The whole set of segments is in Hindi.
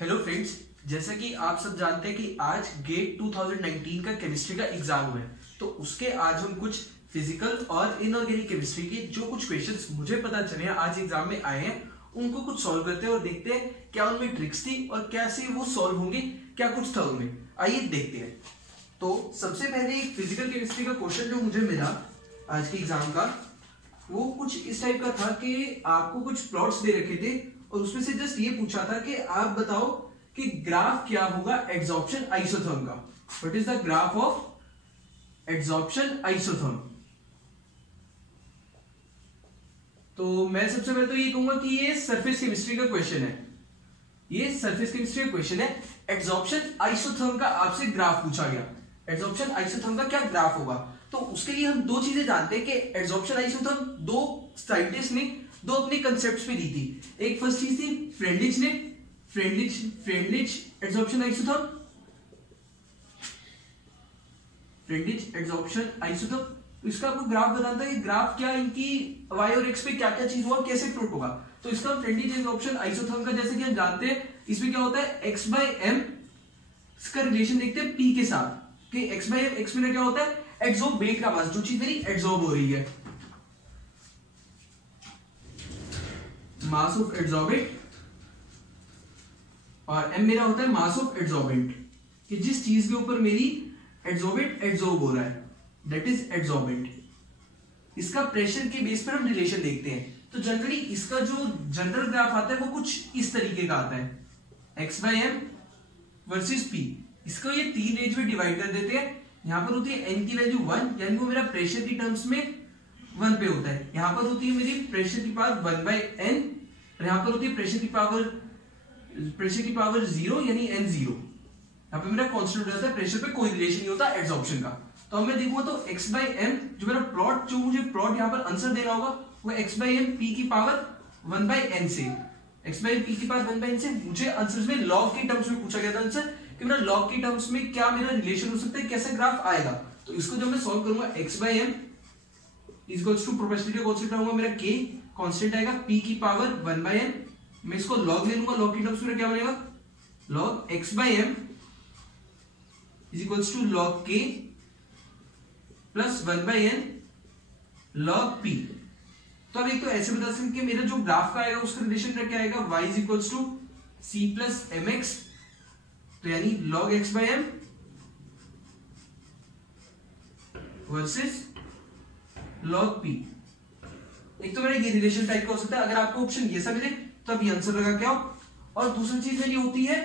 हेलो फ्रेंड्स, जैसा कि आप सब जानते हैं कि आज गेट 2019 का केमिस्ट्री का एग्जाम हुआ है। तो उसके आज हम कुछ फिजिकल और इनऑर्गेनिक केमिस्ट्री के जो कुछ क्वेश्चंस मुझे पता चले हैं आज एग्जाम में आए हैं उनको कुछ सॉल्व करते हैं और देखते हैं क्या उनमें ट्रिक्स थी और कैसे वो सॉल्व होंगे, क्या कुछ था उनमें। आइए देखते हैं। तो सबसे पहले एक फिजिकल केमिस्ट्री का क्वेश्चन जो मुझे मिला आज के एग्जाम का, वो कुछ इस टाइप का था कि आपको कुछ प्लॉट्स दे रखे थे और उसमें से जस्ट ये पूछा था कि आप बताओ कि ग्राफ क्या होगा एड्सॉर्प्शन आइसोथर्म का। What is the graph of adsorption isotherm. तो मैं सबसे पहले तो ये कहूंगा कि ये सरफेस केमिस्ट्री का क्वेश्चन है। ये सरफेस केमिस्ट्री का क्वेश्चन है। एड्सॉर्प्शन आइसोथर्म का आपसे ग्राफ पूछा गया। एड्सॉर्प्शन आइसोथर्म का क्या ग्राफ होगा। तो उसके लिए हम दो चीजें जानते हैं कि एड्सॉर्प्शन आइसोथर्म दो साइंटिस्ट ने दो अपने कंसेप्ट्स पे दी थी। एक फर्स्ट चीज थी फ्रेंडलिच ने, Freundlich adsorption isotherm, Freundlich adsorption isotherm. इसका आपको ग्राफ बताता है कि ग्राफ क्या, इनकी y और x पे क्या क्या चीज हुआ, कैसे प्लॉट होगा। तो इसका फ्रेंडलिच एड्सॉर्प्शन आइसोथर्म का जैसे कि हम जानते हैं इसमें क्या होता है x/m, इसका रिलेशन देखते हैं p के साथ कि x/m, x में क्या होता है एड्सॉर्बेट का मास, जो चीज मेरी एड्सॉर्ब हो रही है, मास ऑफ एड्सॉर्बेंट, और m मेरा होता है मास ऑफ एड्सॉर्बेंट कि जिस चीज के ऊपर मेरी एड्सॉर्बेंट एड्सॉर्ब हो रहा है, दैट इज एड्सॉर्बेंट। इसका प्रेशर के बेस पर हम रिलेशन देखते हैं। तो जनरली इसका जो जनरल ग्राफ आता है वो कुछ इस तरीके का आता है, x/m वर्सेस p। इसको ये तीन रेंज में डिवाइड कर देते हैं। यहां पर होती है n की वैल्यू 1, यानी वो मेरा प्रेशर की टर्म्स में 1 पे होता है। यहां पर होती है मेरी प्रेशर की पावर 1/n, और यहां पर होती है प्रेशर की पावर 0 यानी n0। यहां पे मेरा कांस्टेंट हो जाता है, प्रेशर पे कोई रिलेशन नहीं होता एड्सॉर्प्शन का। तो अब मैं देखूंगा तो x/m जो मेरा प्लॉट, जो मुझे प्लॉट यहां पर आंसर देना होगा वो x/m p की पावर 1/n से, x/m p की पावर 1/n से। मुझे आंसर में लॉग के टर्म्स में पूछा गया था आंसर कि मेरा लॉग के टर्म्स में क्या मेरा रिलेशन हो सकता है, कैसे ग्राफ आएगा। तो इसको जब मैं सॉल्व करूंगा x/m equals to proportionality constant होगा मेरा k, कांस्टेंट आएगा p की पावर 1/n। मैं इसको लॉग ले लूंगा, लॉग की टर्म्स में क्या बनेगा log x/m is equals to log k plus 1/n log p। तो अब एक तो ऐसे बता सकते कि मेरा जो ग्राफ का आएगा उसका रिलेशन क्या आएगा, y is equals to c plus mx, तो यानी log x/m versus log p। एक तो मेरा ये रिलेशन टाइप का हो सकता है। अगर आपको ऑप्शन ये सब मिले तो अब ये आंसर लगा क्या हो। और दूसरी चीज मेरी होती है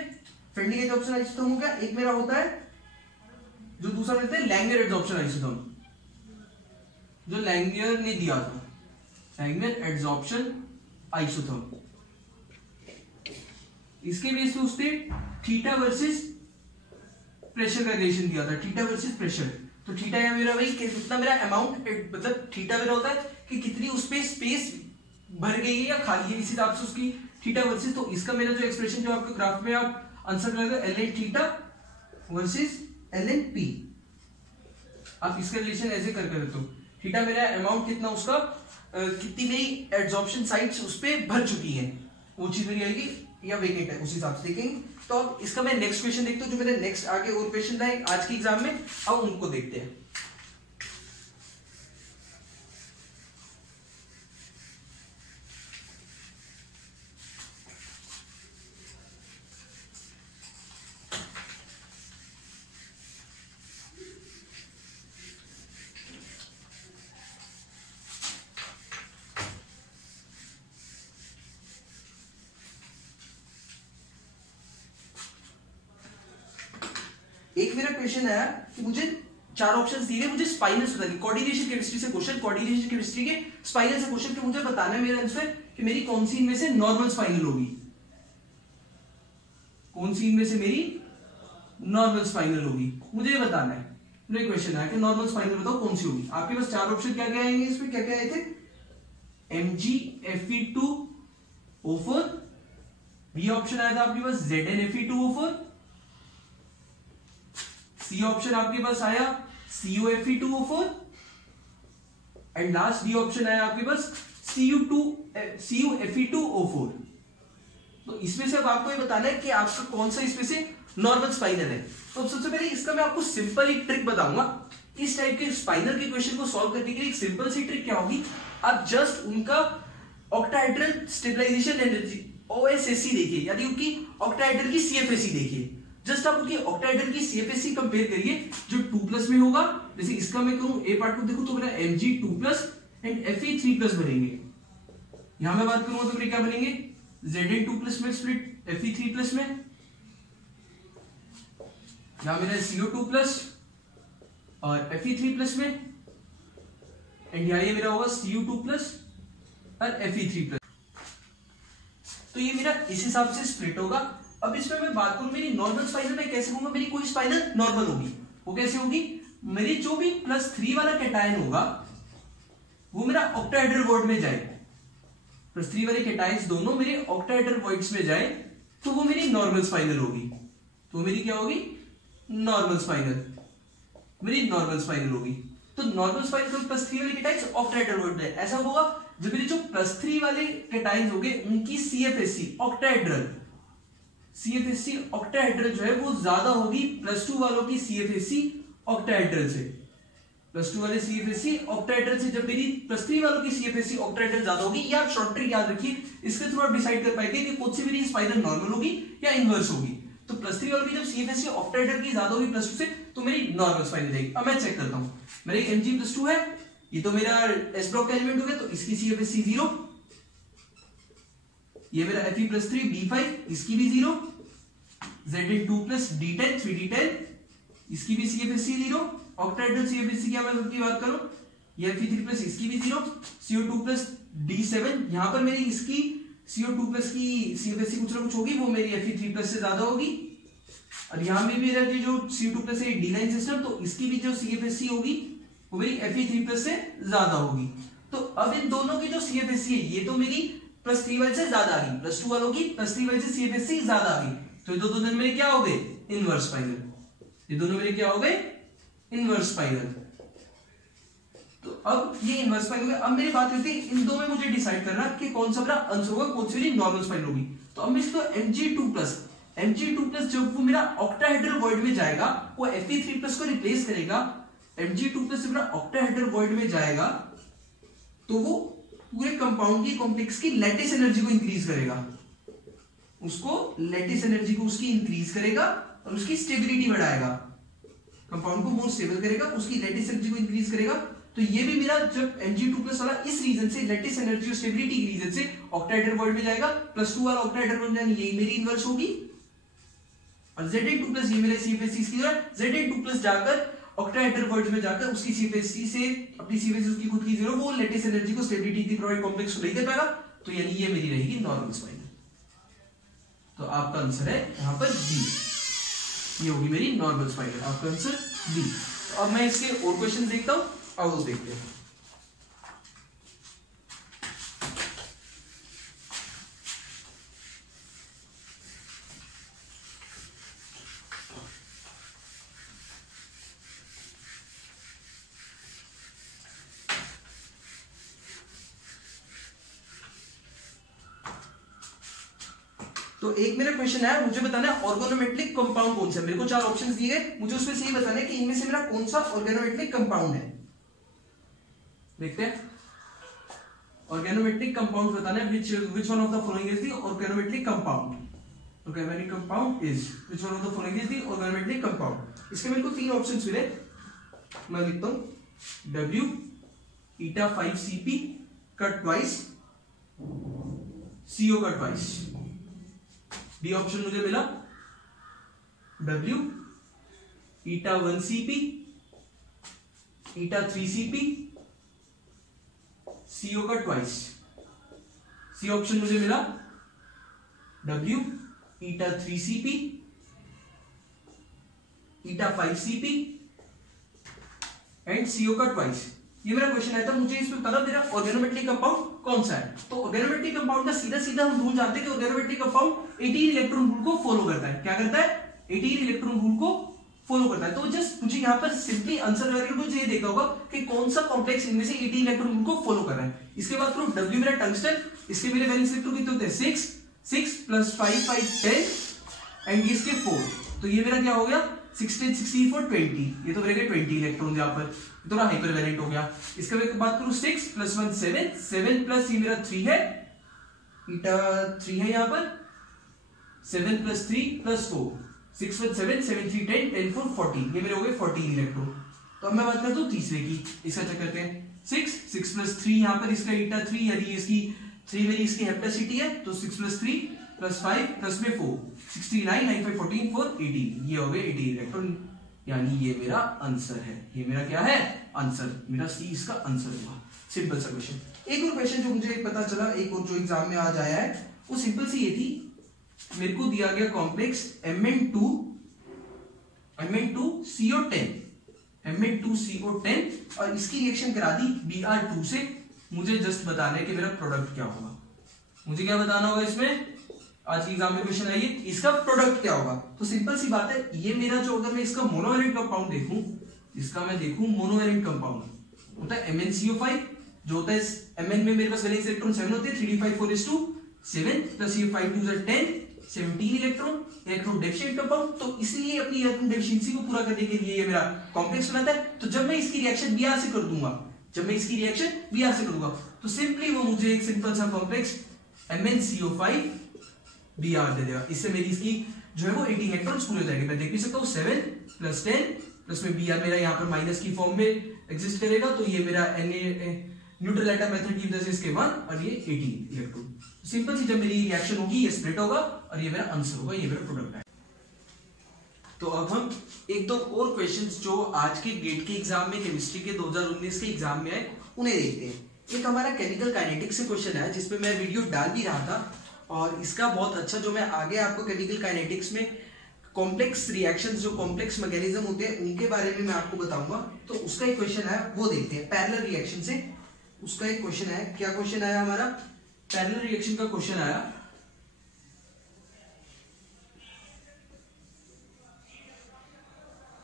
फ्रेंडली एड्सॉर्प्शन आइसोथर्म हो गया। एक मेरा होता है जो दूसरा मिलता है लैंगर एड्सॉर्प्शन आइसोथर्म, जो लैंगर ने दिया था, लैंगर एड्सॉर्प्शन आइसोथर्म। इसके बेस पे उसने थीटा वर्सेस प्रेशर का रिलेशन दिया था, थीटा वर्सेस प्रेशर। तो थीटा या मेरा भाई कितना मेरा अमाउंट, मतलब थीटा मेरा होता है कि कितनी उस पे स्पेस भर गई है या खाली है, इस हिसाब से उसकी थीटा वर्सेस। तो इसका मेरा जो एक्सप्रेशन जो आपके ग्राफ में आप आंसर करेंगे ln theta versus ln p। आप इसका रिलेशन ऐसे कर देते हो, थीटा मेरा अमाउंट कितना उसका, कितनी मेरी एड्सॉर्प्शन साइट्स उस पे भर चुकी हैं, वो चीज मेरी आएगी या वेकेंट है, उस हिसाब से देखेंगे। तो अब इसका मैं नेक्स्ट क्वेश्चन देखता हूं, जो मेरे नेक्स्ट आगे और क्वेश्चन है आज के एग्जाम में, अब उनको देखते हैं। एक मेरा क्वेश्चन है कि मुझे चार ऑप्शंस दिए, मुझे स्पाइनल्स बतानी, कोऑर्डिनेशन केमिस्ट्री से क्वेश्चन, कोऑर्डिनेशन केमिस्ट्री के स्पाइनल से क्वेश्चन, कि मुझे बताना है मेरा आंसर कि मेरी कौन सी इनमें से नॉर्मल स्पाइनल होगी, कौन सी इनमें से मेरी नॉर्मल स्पाइनल होगी, मुझे ये बताना है। मेरा क्वेश्चन है कि नॉर्मल स्पाइनल बताओ कौन सी होगी। आपके पास चार ऑप्शन क्या क्या आएंगे, इसमें क्या क्या आए थे, MgFe2O4, बी ऑप्शन आया था आपके पास ZnFe2O4, सी ऑप्शन आपके पास आया CuFe2O4, and last D option आया आपके पास CuFe2O4। तो इसमें से अब आपको ये बताना है कि आपका कौन सा इसमें से नॉर्मल स्पाइनल है। तो सबसे पहले इसका मैं आपको सिंपल एक ट्रिक बताऊंगा। इस टाइप के स्पाइनल के क्वेश्चन को सॉल्व करने के लिए एक सिंपल सी ट्रिक क्या होगी, आप जस्ट उनका ऑक्टाहेड्रल स्टेबलाइजेशन एनर्जी OSSC देखिए, यानी उनकी ऑक्टाहेड्रल की CFSE देखिए। जस्ट आप उनकी ऑक्टाहेड्रल की CFSE कंपेयर करिए जो 2+ में होगा। जैसे इसका मैं करूं ए पार्ट को देखूं तो मेरा Mg2+ एंड Fe3+ बनेंगे। यहां मैं बात करूंगा तो मेरे क्या बनेंगे, Zn2+ में स्प्लिट Fe3+ में, यहां मेरा CO2+ और Fe3+ में, एंड यहां ये मेरा होगा Cu2+ और Fe3+। तो ये मेरा इस हिसाब से स्प्लिट होगा। अब इसमें मैं बात करूं मेरी नॉर्मल स्पाइनल में कैसे होगा, मेरी कोई स्पाइनल नॉर्मल होगी, वो कैसे होगी, मेरी जो भी +3 वाला कैटायन होगा वो मेरा ऑक्टाहेड्रल वॉइड में जाए, +3 वाले कैटायंस दोनों मेरे ऑक्टाहेड्रल वॉइड्स में जाए तो वो मेरी नॉर्मल स्पाइनल होगी। तो मेरी क्या होगी, नॉर्मल स्पाइनल, मेरी नॉर्मल स्पाइनल होगी। तो नॉर्मल स्पाइनल तो +3 वाले कैटायंस ऑक्टाहेड्रल वॉइड में, ऐसा होगा जो मेरे जो +3 वाले कैटायंस होंगे उनकी CFSE ऑक्टाहेड्रल जो है वो ज्यादा होगी +2 वालों की CFSE ऑक्टाहेड्रल से। +2 वाले CFSE ऑक्टाहेड्रल से जब मेरी +3 वालों की CFSE ऑक्टाहेड्रल ज्यादा होगी, या आप शॉर्ट ट्रिक याद रखिए, इसके थ्रू आप डिसाइड कर पाएंगे कि कौन सी मेरी स्पाइनल नॉर्मल होगी या इनवर्स होगी। तो +3 वालों की जब CFSE ऑक्टाहेड्रल की ज्यादा होगी +2 से, तो मेरी नॉर्मल स्पाइनल जाएगी। अब मैं चेक करता हूं, मेरा Mg+2 है, ये तो मेरा S ब्लॉक का एलिमेंट हो गया, तो इसकी CFSE 0, ये मेरा Fe+3 B5, इसकी भी 0, Zn2+ D10 3D10, इसकी भी CFSE 0, ऑक्टाहेड्रल CFSE क्या मैं सबकी बात करूं, ये Fe3+, इसकी भी 0, CO2+ D7, यहां पर मेरी इसकी CO2+ की CFSE कुछ ना कुछ होगी, वो मेरी Fe3+ से ज्यादा होगी। और यहां में मेरा जो CO2+ है D9 सिस्टम, तो इसकी भी जो CFSE होगी वो मेरी Fe3+ से ज्यादा होगी। तो अब इन दोनों की जो CFSE है, ये तो मेरी +3 वाले से ज्यादा आ गई, +2 वालों की +3 वाले से CFSE ज्यादा आ गई, तो ये दोनों मेरे क्या हो गए, इनवर्स स्पाइनल। ये दोनों मेरे क्या हो गए, इनवर्स स्पाइनल। तो अब ये इनवर्स स्पाइनल। अब मेरी बात करते हैं इन दो में मुझे डिसाइड करना कि कौन सा मेरा आंसर होगा, कौन सी मेरी नॉर्मल स्पाइनल होगी। तो अब मैं इसको Mg2+ जब वो मेरा ऑक्टाहेड्रल वॉइड में जाएगा, वो Fe3+ को रिप्लेस करेगा। Mg2+ जब मेरा ऑक्टाहेड्रल वॉइड में जाएगा तो वो पूरे कंपाउंड की कॉम्प्लेक्स की लैटिस एनर्जी को इंक्रीज करेगा, उसको लैटिस एनर्जी को उसकी इंक्रीज करेगा और उसकी स्टेबिलिटी बढ़ाएगा, कंपाउंड को मोर स्टेबल करेगा, उसकी लैटिस एनर्जी को इंक्रीज करेगा। तो ये भी मेरा जब Mg2+ वाला इस रीजन से, लैटिस एनर्जी और स्टेबिलिटी के रीजन से ऑक्टाहेड्रल वॉइड में जाएगा, +2 वाला ऑक्टाहेड्रल वॉइड में जाएगा, यही मेरी इनवर्स होगी। और Zn2+ ये मेरे CFSE की है, Zn2+ जाकर ऑक्टाहेड्रल वॉइड में जाकर उसकी CFSE से अपनी CFSE उसकी खुद की 0, वो लैटिस एनर्जी को स्टेबिलिटी की प्रोवाइड कॉम्प्लेक्स को नहीं दे पाएगा, तो यानी ये मेरी रहेगी नॉर्मल स्पाइनल। तो आपका आंसर है यहां पर बी, ये होगी मेरी नॉर्मल स्पाइनल, आपका आंसर बी। तो अब मैं इसके और क्वेश्चन देखता हूं, अब वो देखते हैं। तो एक मेरा क्वेश्चन है, मुझे बताना है ऑर्गेनोमेट्रिक कंपाउंड कौन सा है। मेरे को 4 ऑप्शंस दिए गए, मुझे उसमें से ये बताना है कि इनमें से मेरा कौन सा ऑर्गेनोमेट्रिक कंपाउंड है। देखते हैं, ऑर्गेनोमेट्रिक कंपाउंड बताना है, which one of the following is the organometric compound। Organic compound is which one of the following is the organometric compound। इसके मेरे को 3 ऑप्शंस मिले, मैं लिखता हूं W eta5Cp का ट्वाइस, CO का ट्वाइस। बी ऑप्शन मुझे मिला W eta1Cp eta3Cp CO का ट्वाइस। सी ऑप्शन मुझे मिला W eta3Cp eta5Cp and CO का ट्वाइस। ये मेरा क्वेश्चन आया था, मुझे इसमें पता मेरा ऑर्गेनोमेट्रिक कंपाउंड कौन सा है। तो ऑर्गेनोमेट्रिक कंपाउंड का सीधा सीधा हम रूल जानते हैं कि ऑर्गेनोमेट्रिक कंपाउंड 18 इलेक्ट्रॉन रूल को फॉलो करता है। क्या करता है, 18 इलेक्ट्रॉन रूल को फॉलो करता है। तो जस्ट मुझे यहाँ पर सिंपली आंसर करके मुझे ये देखा होगा कि कौन सा कॉम्प्लेक्स इनमें से 18 इलेक्ट्रॉन रूल को फॉलो कर रहा है। इसके बाद W मेरा टंगस्टन, इसके मेरे वैलेंस इलेक्ट्रॉन कितने होते हैं 6, 6 प्लस 5 5 10 एंड इसके 4, तो ये मेरा क्या हो गया 16 64 20, ये तो रहेगा 20 इलेक्ट्रॉन यहाँ पर, थोड़ा हाइपर वैलेंट हो गया। इसका मैं बात करूं 6 प्लस 1 7, 7 प्लस ये मेरा 3 है, ईटा 3 है यहाँ पर, 7 प्लस 3 प्लस 4, 6 1 7 7 3 10 10 4 14, ये मेरे हो गए 14 इलेक्ट्रॉन। तो अब मैं बात करता हूँ तीसरे की, इसका चेक करते हैं। 6 प्लस 3 यहाँ पर इसका ईटा 3, यदि इसकी 3 मेरी इसकी हेप्टासिटी है तो 6 प्लस 3 प्लस 5 प्लस में 4, 69 9 5 14 4 18, ये हो गए 18 इलेक्ट्रॉन, यानी ये मेरा आंसर है। ये मेरा क्या है आंसर, मेरा सी इसका आंसर हुआ। सिंपल सा क्वेश्चन। एक और क्वेश्चन जो मुझे पता चला, एक और जो एग्जाम में आज आया है, वो सिंपल सी ये थी, मेरे को दिया गया कॉम्प्लेक्स Mn2 CO10 Mn2CO10 और इसकी रिएक्शन करा दी Br2 से। मुझे जस्ट बताना है कि मेरा प्रोडक्ट क्या होगा। मुझे क्या बताना होगा इसमें, आज की एग्जाम में क्वेश्चन आई है, इसका प्रोडक्ट क्या होगा। तो सिंपल सी बात है, ये मेरा जो, अगर मैं इसका मोनोवैलेंट कंपाउंड देखूं, इसका मैं देखूं मोनोवैलेंट कंपाउंड होता है MnCO5, जो होता है Mn में मेरे पास वैलेंस इलेक्ट्रॉन 7 होते हैं, 3d5 4:7 प्लस ये 5 2 10 17 इलेक्ट्रॉन डेफिशिएंट कंपाउंड। तो इसलिए अपनी इलेक्ट्रॉन डेफिशिएंसी को पूरा करने के लिए ये मेरा कॉम्प्लेक्स बनाता है। तो जब मैं इसकी रिएक्शन Br से कर दूंगा, तो सिंपली वो मुझे एक सिंपल सा कॉम्प्लेक्स MnCO5 Br दे देगा। इससे मेरी इसकी जो है वो 80 इलेक्ट्रॉन्स पूरे हो जाएंगे। मैं देख भी सकता हूँ 7 प्लस 10 प्लस में Br मेरा यहाँ पर माइनस की फॉर्म में एग्जिस्ट करेगा, तो ये मेरा न्यूट्रल एटम मेथड की वजह से इसके 1 और ये 80 इलेक्ट्रॉन। सिंपल सी जब मेरी रिएक्शन होगी, ये स्प्लिट होगा और ये मेरा आंसर होगा, ये मेरा प्रोडक्ट है। तो अब हम एक दो और क्वेश्चंस जो आज के गेट के एग्जाम में, केमिस्ट्री के 2019 के एग्जाम में आए, उन्हें देखते हैं। एक हमारा केमिकल काइनेटिक्स से क्वेश्चन है, जिसपे मैं वीडियो डाल भी रहा था, और इसका बहुत अच्छा, जो मैं आगे आपको केमिकल काइनेटिक्स में कॉम्प्लेक्स रिएक्शंस, जो कॉम्प्लेक्स मैकेनिज्म होते हैं, उनके बारे में मैं आपको बताऊंगा। तो उसका एक क्वेश्चन है, वो देखते हैं। पैरेलल रिएक्शन से उसका एक क्वेश्चन है। क्या क्वेश्चन आया हमारा, पैरेलल रिएक्शन का क्वेश्चन आया।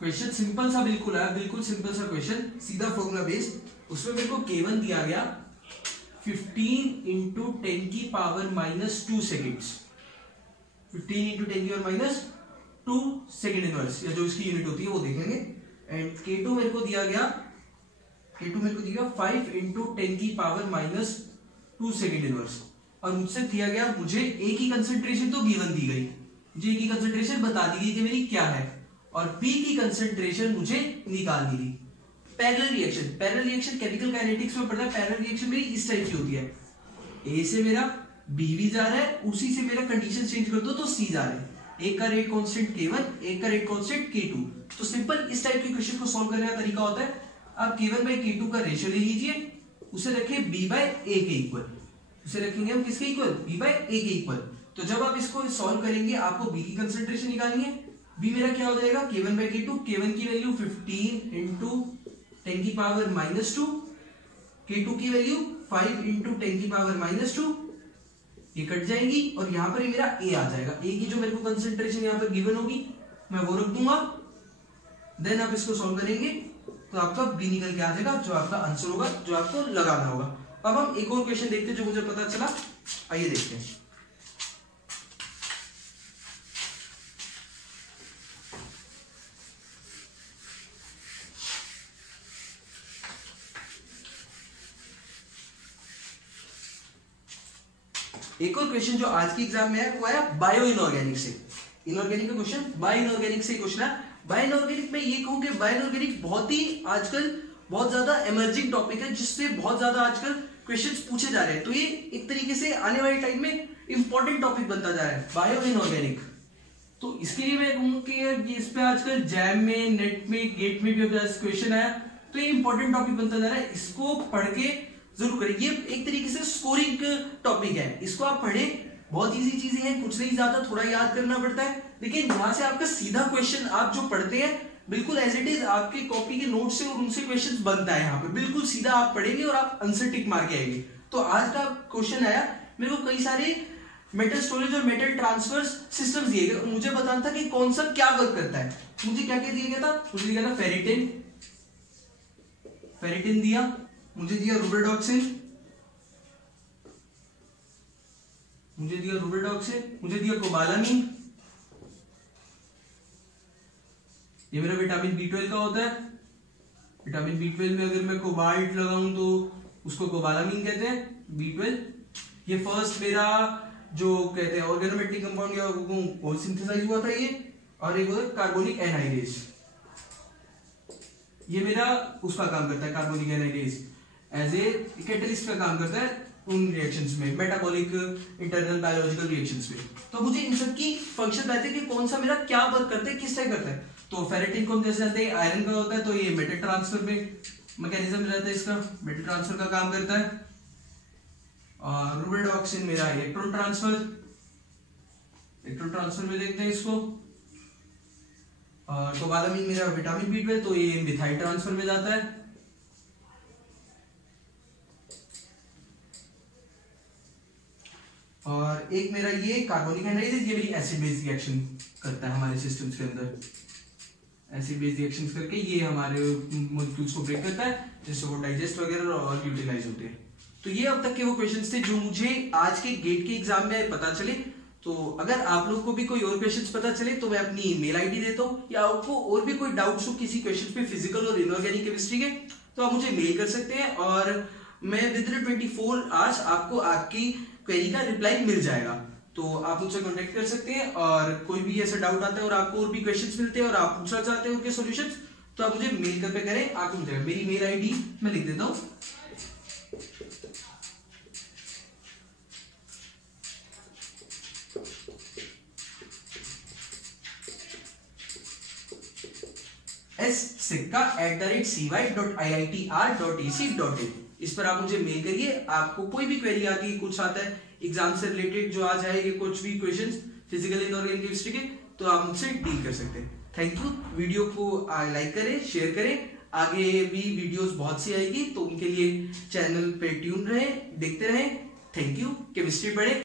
क्वेश्चन सिंपल सा बिल्कुल आया, बिल्कुल सिंपल सा क्वेश्चन, सीधा फॉर्मूला बेस्ड। उसमें मेरे को K1 दिया गया 15 इंटू 10 की पावर माइनस 2 सेकेंड्स, 15 इंटू 10 की पावर माइनस 2 सेकेंड इनवर्स, या जो इसकी यूनिट होती है वो देखेंगे। एंड K2 मेरे को दिया गया 5 इंटू 10 की पावर माइनस 2 सेकेंड इनवर्स, और मुझसे दिया गया, मुझे ए की कंसेंट्रेशन तो गिवन दी गई, मुझे ए की कंसेंट्रेशन बता दी गई कि मेरी क्या है, और बी की कंसेंट्रेशन मुझे निकालनी थी। पैरेलल रिएक्शन केमिकल काइनेटिक्स में पढ़ा है। पैरेलल रिएक्शन मेरी इस टाइप की होती है, ए से मेरा बी भी जा रहा है, उसी से मेरा कंडीशन चेंज कर दो तो सी जा रहा है। एक का रेट कांस्टेंट K1, एक का रेट कांस्टेंट K2। तो सिंपल इस टाइप के क्वेश्चन को सॉल्व करने का तरीका होता है, आप K1 बाई K2 का रेशियो ले लीजिए, उसे रखें B बाई A के इक्वल, उसे रखेंगे हम किसके इक्वल, B बाई A के इक्वल। तो जब आप इसको सॉल्व करेंगे, आपको B की कंसेंट्रेशन निकालनी है। B मेरा क्या हो जाएगा, K1 बाई K2, K1 की वैल्यू 15 इंटू 10 की पावर माइनस 2, K2 की वैल्यू 5 इंटू 10 की पावर माइनस 2, ये कट जाएंगी, और यहाँ पर मेरा A आ जाएगा। A की जो मेरे को कंसेंट्रेशन यहाँ पर गिवन होगी, मैं वो रख दूंगा। देन आप इसको सॉल्व करेंगे तो आपका B निकल के आ जाएगा, जो आपका आंसर होगा, जो आपको लगाना होगा। अब हम एक और क्वेश्चन देखते हैं जो मुझे पता चला, आइए देखते हैं। एक और क्वेश्चन जो आज की एग्जाम में है, वो आया बायो इनऑर्गेनिक से। इनऑर्गेनिक का क्वेश्चन, बायो इनऑर्गेनिक से क्वेश्चन है। बायो इनऑर्गेनिक में ये कहूं कि बायो इनऑर्गेनिक बहुत ही आजकल बहुत ज्यादा इमर्जिंग टॉपिक है, जिससे बहुत ज्यादा आजकल क्वेश्चंस पूछे जा रहे हैं। तो ये एक तरीके से आने वाले टाइम में इंपॉर्टेंट टॉपिक बनता जा रहा है, बायो इनऑर्गेनिक। तो इसके लिए मैं कहूँ कि ये इस पे आजकल जैम में, नेट में, गेट में भी क्वेश्चन आया, तो ये इंपॉर्टेंट टॉपिक बनता जा रहा है। इसको पढ़ के जरूर करें, ये एक तरीके से स्कोरिंग टॉपिक है, इसको आप पढ़ें। बहुत इजी चीजें हैं, कुछ नहीं ज्यादा, थोड़ा याद करना पड़ता है, लेकिन यहाँ से आपका सीधा क्वेश्चन आप जो पढ़ते हैं बिल्कुल एज इट इज आपके कॉपी के नोट से और उनसे क्वेश्चन बनता है। यहाँ पे बिल्कुल सीधा आप पढ़ेंगे और आप आंसर टिक मार के आएंगे। तो आज का क्वेश्चन आया, मेरे को कई सारे मेटल स्टोरेज और मेटल ट्रांसफर सिस्टम दिए गए, मुझे बताना था कि कौन सा क्या वर्क करता है। मुझे क्या क्या दिया गया था, मुझे दिया था फेरिटिन दिया, मुझे दिया रुब्रेडॉक्सिन, मुझे दिया रुबिडॉक्सिन, मुझे दिया कोबालामीन, ये मेरा विटामिन B12 का होता है। विटामिन B12 में अगर मैं कोबाल्ट लगाऊं तो उसको कोबालामीन कहते हैं, B12। ये फर्स्ट मेरा जो कहते हैं ऑर्गेनोमेटिक कंपाउंड या वो सिंथेसाइज हुआ था ये, और एक होता है कार्बोनिक एनहाइड्रेज, ये मेरा उसका काम करता है, carbonic anhydrase as a catalyst का काम करता है उन रिएक्शंस में, मेटाबॉलिक इंटरनल बायोलॉजिकल रिएक्शंस में। तो मुझे इन सब की फंक्शन बताते हैं कि कौन सा मेरा क्या वर्क करता है, किस टाइप करता है। तो फेरेटिन को हम जैसे जानते हैं आयरन का होता है, तो ये मेटल ट्रांसफर में मैकेनिज्म रहता है, इसका मेटल ट्रांसफर का काम करता है। और रुबिडॉक्सिन मेरा इलेक्ट्रॉन ट्रांसफर में देखते हैं इसको। और कोबालामीन मेरा विटामिन B12, तो ये मिथाइल ट्रांसफर में जाता है। और एक मेरा ये कार्बोनिक एनहाइड्रेज, ये मेरी एसिड बेस रिएक्शन करता है हमारे सिस्टम्स के अंदर, एसिड बेस रिएक्शंस करके ये हमारे मॉलिक्यूल्स को ब्रेक करता है, जिससे वो डाइजेस्ट वगैरह और यूटिलाइज होते हैं। तो ये अब तक के वो क्वेश्चंस थे जो मुझे आज के गेट के एग्जाम में पता चले। तो अगर आप लोग को भी कोई और क्वेश्चंस पता चले तो मैं अपनी मेल आईडी देता हूँ, या आपको और भी कोई डाउट्स हो किसी क्वेश्चन पे फिजिकल और इनऑर्गेनिक केमिस्ट्री के, तो आप मुझे मेल कर सकते हैं और मैं विद इन 24 आवर्स आपको आपकी क्वेरी का रिप्लाई मिल जाएगा। तो आप मुझसे कांटेक्ट कर सकते हैं, और कोई भी ऐसा डाउट आता है और आपको और भी क्वेश्चंस मिलते हैं और आप पूछना चाहते हैं उनके सॉल्यूशंस, तो आप मुझे मेल कर पे करें, आपको मिल जाएगा। मेरी मेल आईडी मैं लिख देता हूँ, ssikka@cy.iitr.ac.in। इस पर आप मुझे मेल करिए, आपको कोई भी क्वेरी आती है, कुछ आता है एग्जाम से रिलेटेड जो आ जाए, कुछ भी क्वेश्चंस फिजिकल इनऑर्गेनिक केमिस्ट्री के, तो आप मुझसे डील कर सकते हैं। Thank you. वीडियो को लाइक करें, शेयर करें, आगे भी वीडियोस बहुत सी आएगी, तो उनके लिए चैनल पे ट्यून रहें, देखते रहें। Thank you. केमिस्ट्री पढ़े।